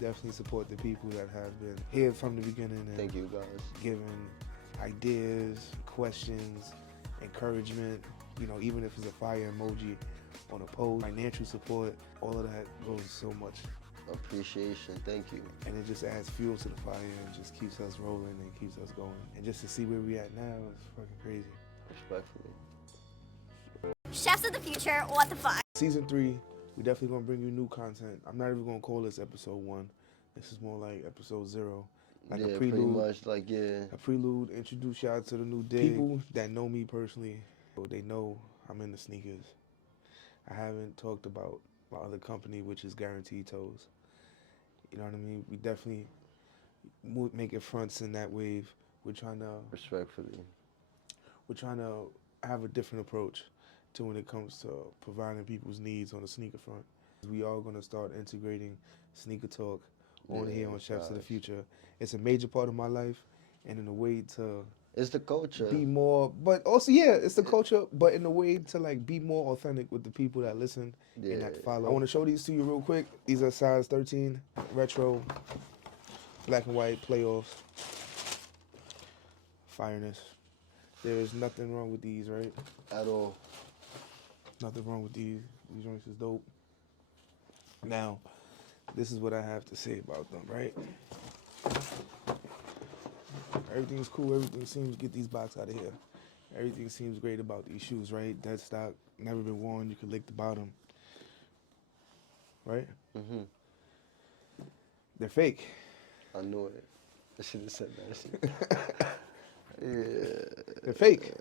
Definitely support the people that have been here from the beginning and Thank you, guys. giving ideas, questions, encouragement. You know, even if it's a fire emoji on a post, financial support, all of that goes so much. Appreciation. Thank you. And it just adds fuel to the fire and just keeps us rolling and keeps us going. And just to see where we at now is fucking crazy. Respectfully. Chefs of the future, what the fuck? Season 3, we definitely gonna bring you new content. I'm not even gonna call this episode 1. This is more like episode 0. Like yeah, a pretty prelude. much. Like, yeah. A prelude, introduce y'all to the new day. People that know me personally, they know I'm in the sneakers. I haven't talked about my other company, which is Guaranteed Toes. You know what I mean? We definitely making fronts in that wave. We're trying to Respectfully. have a different approach to when it comes to providing people's needs on the sneaker front. We are gonna start integrating sneaker talk on here on Chefs of the Future. It's a major part of my life, and in a way to It's the culture. be more, but also it's the culture, but in a way to like be more authentic with the people that listen and that follow. I want to show these to you real quick. These are size 13 retro, black and white playoffs. Fireness. There is nothing wrong with these, right? At all. Nothing wrong with these. These joints is dope. Now, this is what I have to say about them, right? Everything's cool. Everything seems, get these box out of here. Everything seems great about these shoes, right? Dead stock, never been worn. You can lick the bottom, right? Mm-hmm. They're fake. I knew it. I should have said that shit. Yeah. They're fake.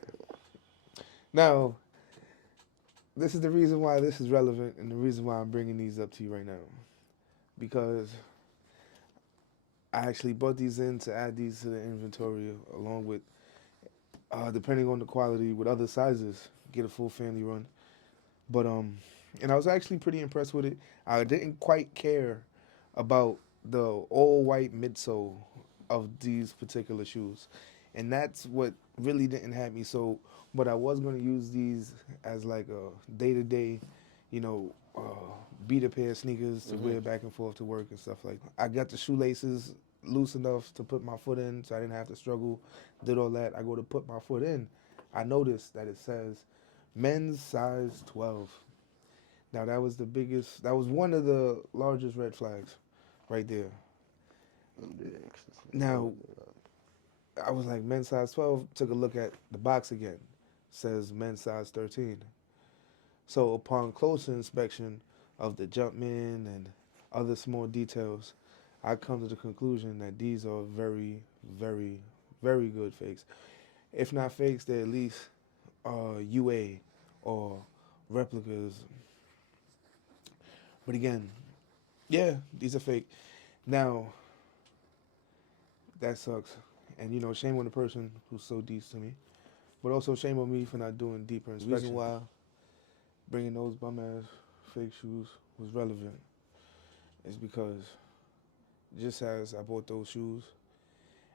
Now, this is the reason why this is relevant and the reason why I'm bringing these up to you right now. Because I actually brought these in to add these to the inventory along with, depending on the quality, with other sizes, get a full family run. But, and I was actually pretty impressed with it. I didn't quite care about the all white midsole of these particular shoes. And that's what really didn't have me. So, but I was going to use these as like a day-to-day, you know, beat a pair of sneakers to wear back and forth to work and stuff like that. I got the shoelaces loose enough to put my foot in so I didn't have to struggle. Did all that. I go to put my foot in. I noticed that it says men's size 12. Now that was one of the largest red flags right there. Now, I was like, men's size 12, took a look at the box again. Says men's size 13. So upon closer inspection of the Jumpman and other small details, I come to the conclusion that these are very, very, very good fakes. If not fakes, they're at least UA or replicas. But again, yeah, these are fake. Now, that sucks. And you know, shame on the person who sold these to me. But also shame on me for not doing deeper inspection. The reason why bringing those bum ass fake shoes was relevant is because just as I bought those shoes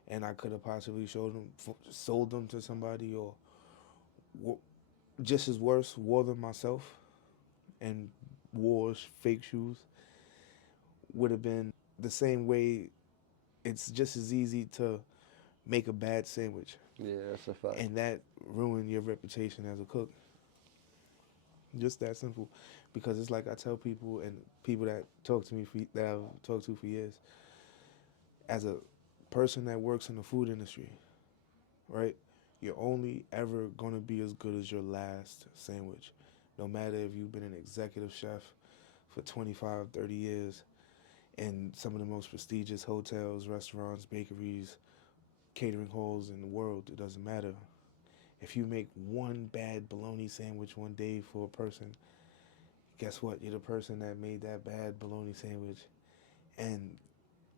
and I could have possibly sold them to somebody or just as worse, wore them myself and wore fake shoes, would have been the same way. It's just as easy to make a bad sandwich. Yeah, that's a fact. And that ruined your reputation as a cook. Just that simple. Because it's like I tell people and people that talk to me that I've talked to for years, as a person that works in the food industry, right? You're only ever gonna be as good as your last sandwich. No matter if you've been an executive chef for 25, 30 years in some of the most prestigious hotels, restaurants, bakeries, catering halls in the world, it doesn't matter. If you make one bad bologna sandwich one day for a person, guess what? You're the person that made that bad bologna sandwich. And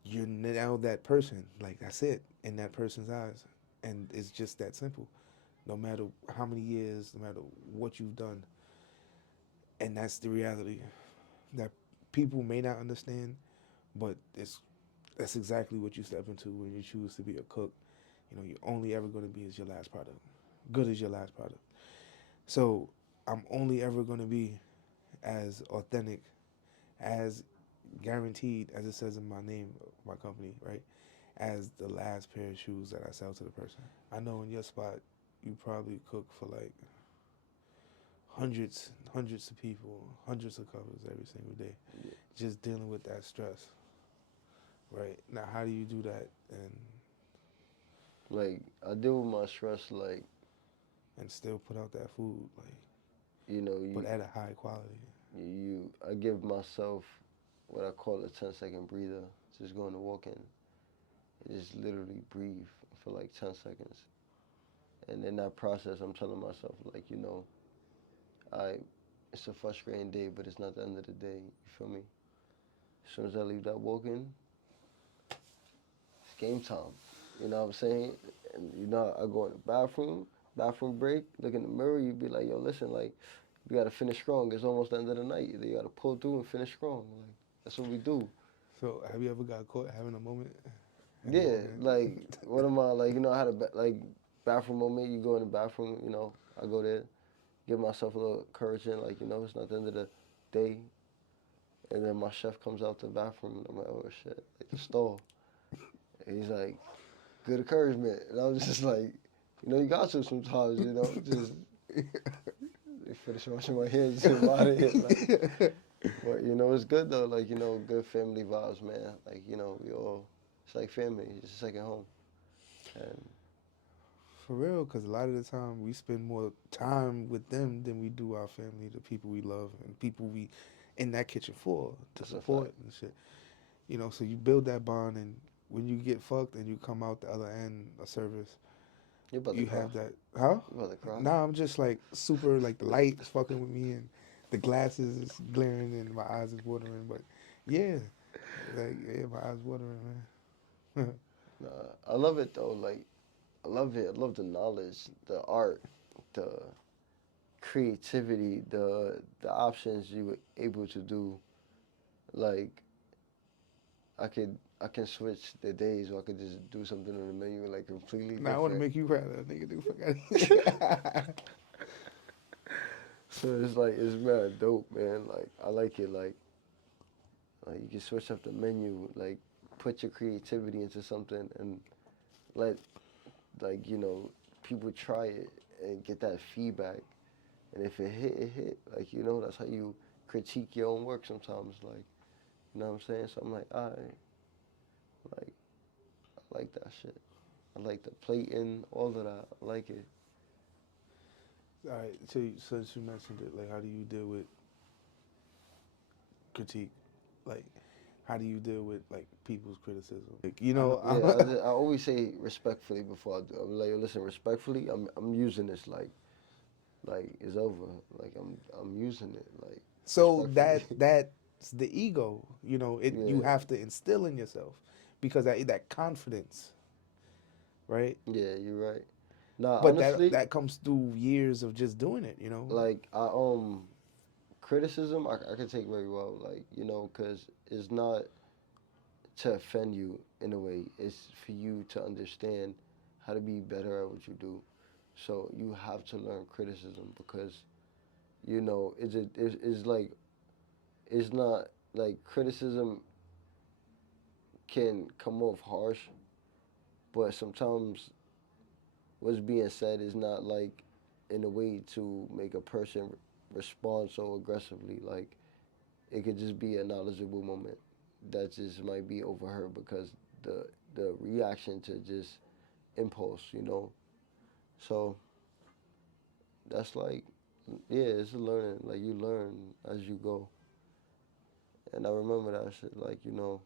you're now that person. Like, that's it in that person's eyes. And it's just that simple. No matter how many years, no matter what you've done. And that's the reality that people may not understand, but that's exactly what you step into when you choose to be a cook. You know, you're only ever going to be as your last product. Good as your last product. So I'm only ever going to be as authentic as guaranteed, as it says in my name, my company, right, as the last pair of shoes that I sell to the person. I know in your spot, you probably cook for like hundreds of people, hundreds of covers every single day, Yeah. just dealing with that stress. Right now, how do you do that Like I deal with my stress like and still put out that food, like, you know but you at a high quality? I give myself what I call a 10-second breather. Just going to walk in and just literally breathe for like 10 seconds. And in that process, I'm telling myself, like, you know, it's a frustrating day, but it's not the end of the day. You feel me? As soon as I leave that walk in, it's game time. You know what I'm saying? And you know, I go in the bathroom break, look in the mirror, you be like, yo, listen, like, you gotta finish strong. It's almost the end of the night. You gotta pull through and finish strong. Like, that's what we do. So, have you ever got caught having a moment? Yeah, like what am I like? You know, I had a like bathroom moment. You go in the bathroom. You know, I go there, give myself a little encouragement. Like you know, it's not the end of the day. And then my chef comes out the bathroom, and I'm like, oh shit, like the stall. And he's like, good encouragement. And I was just like, you know, you got to sometimes. You know, just finish washing my hands and I'm out of here. Like, but you know, it's good though. Like you know, good family vibes, man. Like you know, we all. It's like family. It's a second home. And For real, because a lot of the time we spend more time with them than we do our family, the people we love, and people we in that kitchen for to That's a support fact. and shit. You know, so you build that bond, and when you get fucked and you come out the other end of service, you're about to you cry. have that. Huh? You're about to cry. Nah, I'm just like super, like the light is fucking with me, and the glasses is glaring, and my eyes is watering. But yeah, like yeah, my eyes watering, man. Nah, I love it though. Like, I love it. I love the knowledge, the art, the creativity, the options you were able to do. Like, I can switch the days, or I could just do something on the menu like completely Now I want to different. make you proud of that nigga. Do fuck So it's like it's mad dope, man. Like I like it. Like you can switch up the menu, like put your creativity into something and let like you know people try it and get that feedback. And if it hit, it hit. Like you know, that's how you critique your own work sometimes. Like you know what I'm saying. So I'm like, alright, like I like that shit. I like the plating, all of that. I like it. All right, so since you mentioned it, like, how do you deal with critique? Like, how do you deal with like people's criticism? Like, you know, Yeah, I always say respectfully before I do. I'm like, listen, respectfully. I'm using this like it's over. Like I'm using it like so respectfully. that's the ego. You know, you Yeah, have to instill in yourself because that confidence, right? yeah, you're right. Nah, But honestly, that comes through years of just doing it. You know, like criticism I can take very well. Like you know, cause it's not to offend you in a way. It's for you to understand how to be better at what you do. So you have to learn criticism because you know it's like it's not like criticism can come off harsh, but sometimes what's being said is not like in a way to make a person respond so aggressively. Like it could just be a knowledgeable moment that just might be overheard because the reaction to just impulse, you know. So that's like yeah, it's a learning. Like you learn as you go. And I remember that shit. Like you know,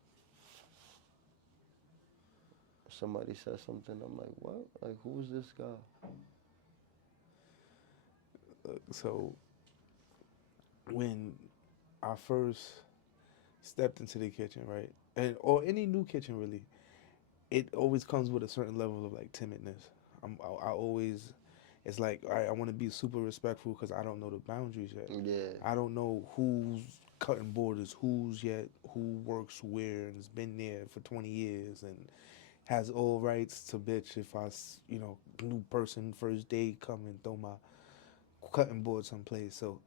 somebody said something. I'm like, what? Like who's this guy? so when I first stepped into the kitchen, right, and or any new kitchen really, it always comes with a certain level of like timidness. I always, it's like, all right, I want to be super respectful because I don't know the boundaries yet. Yeah, I don't know who's cutting borders, who works where, and has been there for 20 years and has all rights to bitch if you know, new person first day come and throw my cutting board someplace. So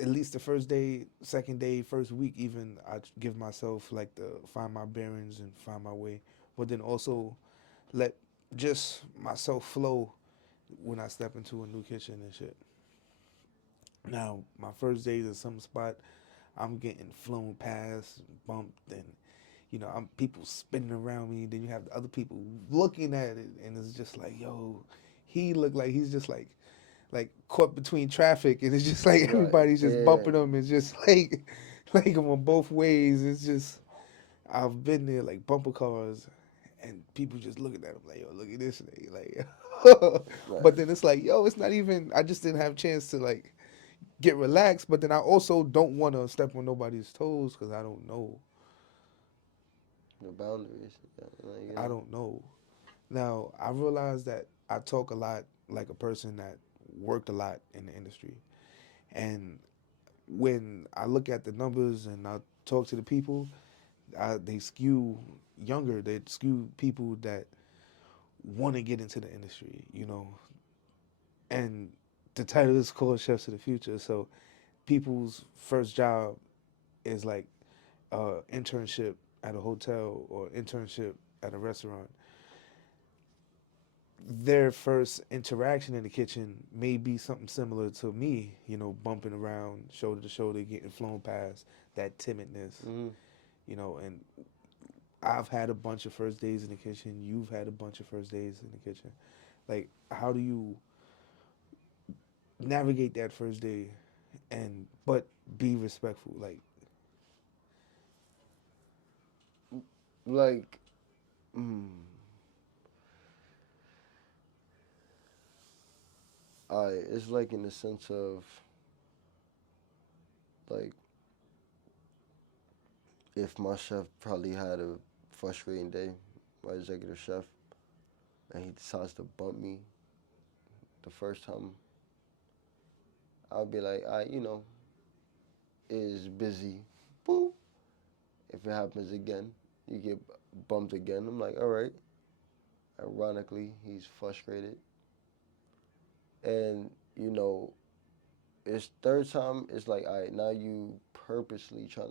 at least the first day, second day, first week, even I give myself like to find my bearings and find my way, but then also let just myself flow when I step into a new kitchen and shit. Now, my first days in some spot, I'm getting flown past, bumped, and I'm people spinning around me. Then you have the other people looking at it, and it's just like, yo, he looked like he's just like caught between traffic, and it's just like Right. everybody's just Yeah. bumping them. It's just like like on both ways. It's just I've been there like bumper cars, and people just looking at them like, yo, look at this nigga, like. Right. But then it's like, yo, it's not even. I just didn't have a chance to like get relaxed. But then I also don't want to step on nobody's toes because I don't know. The boundaries. Yeah, like, I don't know. Now I realize that I talk a lot like a person that worked a lot in the industry, and when I look at the numbers and I talk to the people, they skew younger. They skew people that want to get into the industry. And the title is called Chefs of the Future. So people's first job is like internship at a hotel or internship at a restaurant. Their first interaction in the kitchen may be something similar to me, bumping around shoulder to shoulder, getting flown past, that timidness, Mm-hmm. and I've had a bunch of first days in the kitchen. You've had a bunch of first days in the kitchen. Like, how do you navigate that first day but be respectful? Like, Like, mm, it's like in the sense of like if my chef probably had a frustrating day, my executive chef, and he decides to bump me the first time, I'll be like, is busy. Boom. If it happens again, you get bumped again. I'm like, all right. Ironically, he's frustrated. And, it's third time, it's like, all right, now you purposely trying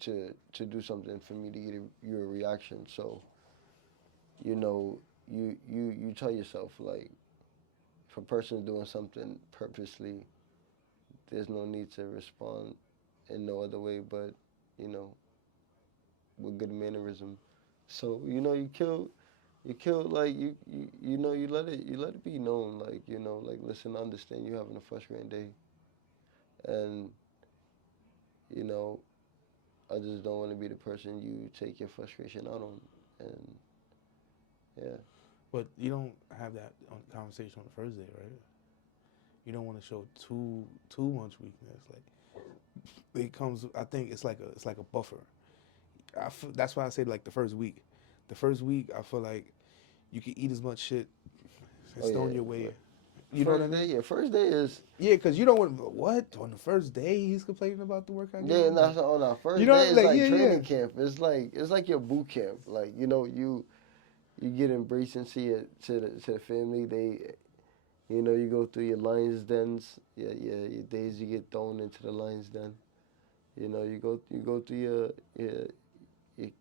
to do something for me to get your reaction. So, you tell yourself, like, if a person's doing something purposely, there's no need to respond in no other way but, you know, with good mannerism. So, you kill like you let it be known, like, like, listen, I understand you having a frustrating day, and you know I just don't want to be the person you take your frustration out on. And yeah. but you don't have that conversation on the first day, right? You don't want to show too much weakness. Like, it comes. I think it's like a buffer. That's why I say like the first week. The first week, I feel like you can eat as much shit. Oh It's thrown yeah. your way. You know what I First day, mean? yeah. First day is Yeah, because you don't want what on the first day he's complaining about the work I give yeah. him. No, Like, so on our you first know, day is like like yeah, yeah. training camp. It's like your boot camp. Like, you get embraced into the family. You go through your lions dens. Your days you get thrown into the lions den. You go through your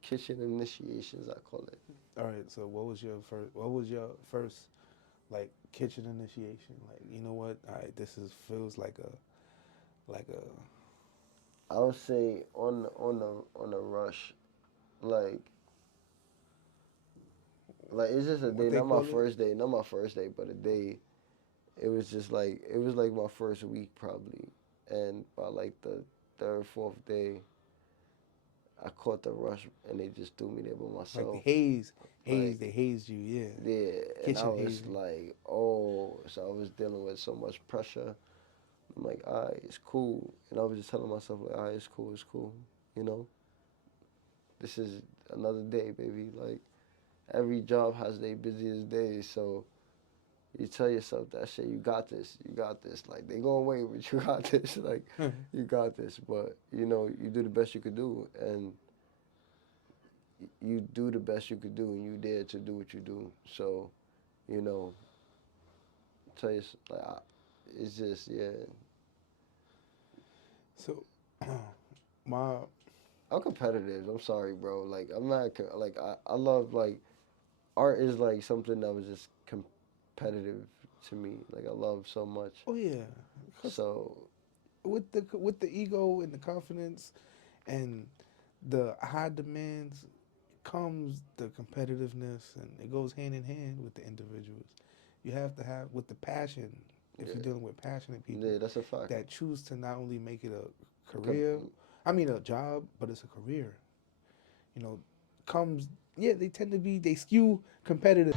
kitchen initiations, I call it. All right. So what was your first? What was your first like kitchen initiation? Like, you know what? All right, this is feels like a I would say on a rush, like it's just a what day, they not my call it. first day, not my first day, but a day. It was like my first week probably, and by like the third, fourth day, I caught the rush and they just threw me there by Like the myself. haze, Like, they hazed you, yeah. yeah, and I Kitchen was hazing. like, oh, so I was dealing with so much pressure. I'm like, all right, it's cool, and I was just telling myself like, all right, it's cool, you know, this is another day, baby. Like, every job has their busiest days, so you tell yourself that shit, you got this, you got this. Like, they going away, but you got this. Like, you got this. But, you do the best you could do, and you do the best you could do, and you dare to do what you do. So, you know, tell yourself, like, it's just, yeah. So, my I'm competitive. I'm sorry, bro. Like I'm not like I love like art is like something that was just competitive to me. Like I love so much. oh yeah, 'cause So with the ego and the confidence and the high demands comes the competitiveness, and it goes hand in hand with the individuals. You have to have with the passion. If yeah, you're dealing with passionate people yeah, that's a fact. that choose to not only make it a Com- career, I mean a job, but it's a career. You know, comes yeah, they tend to be they skew competitive.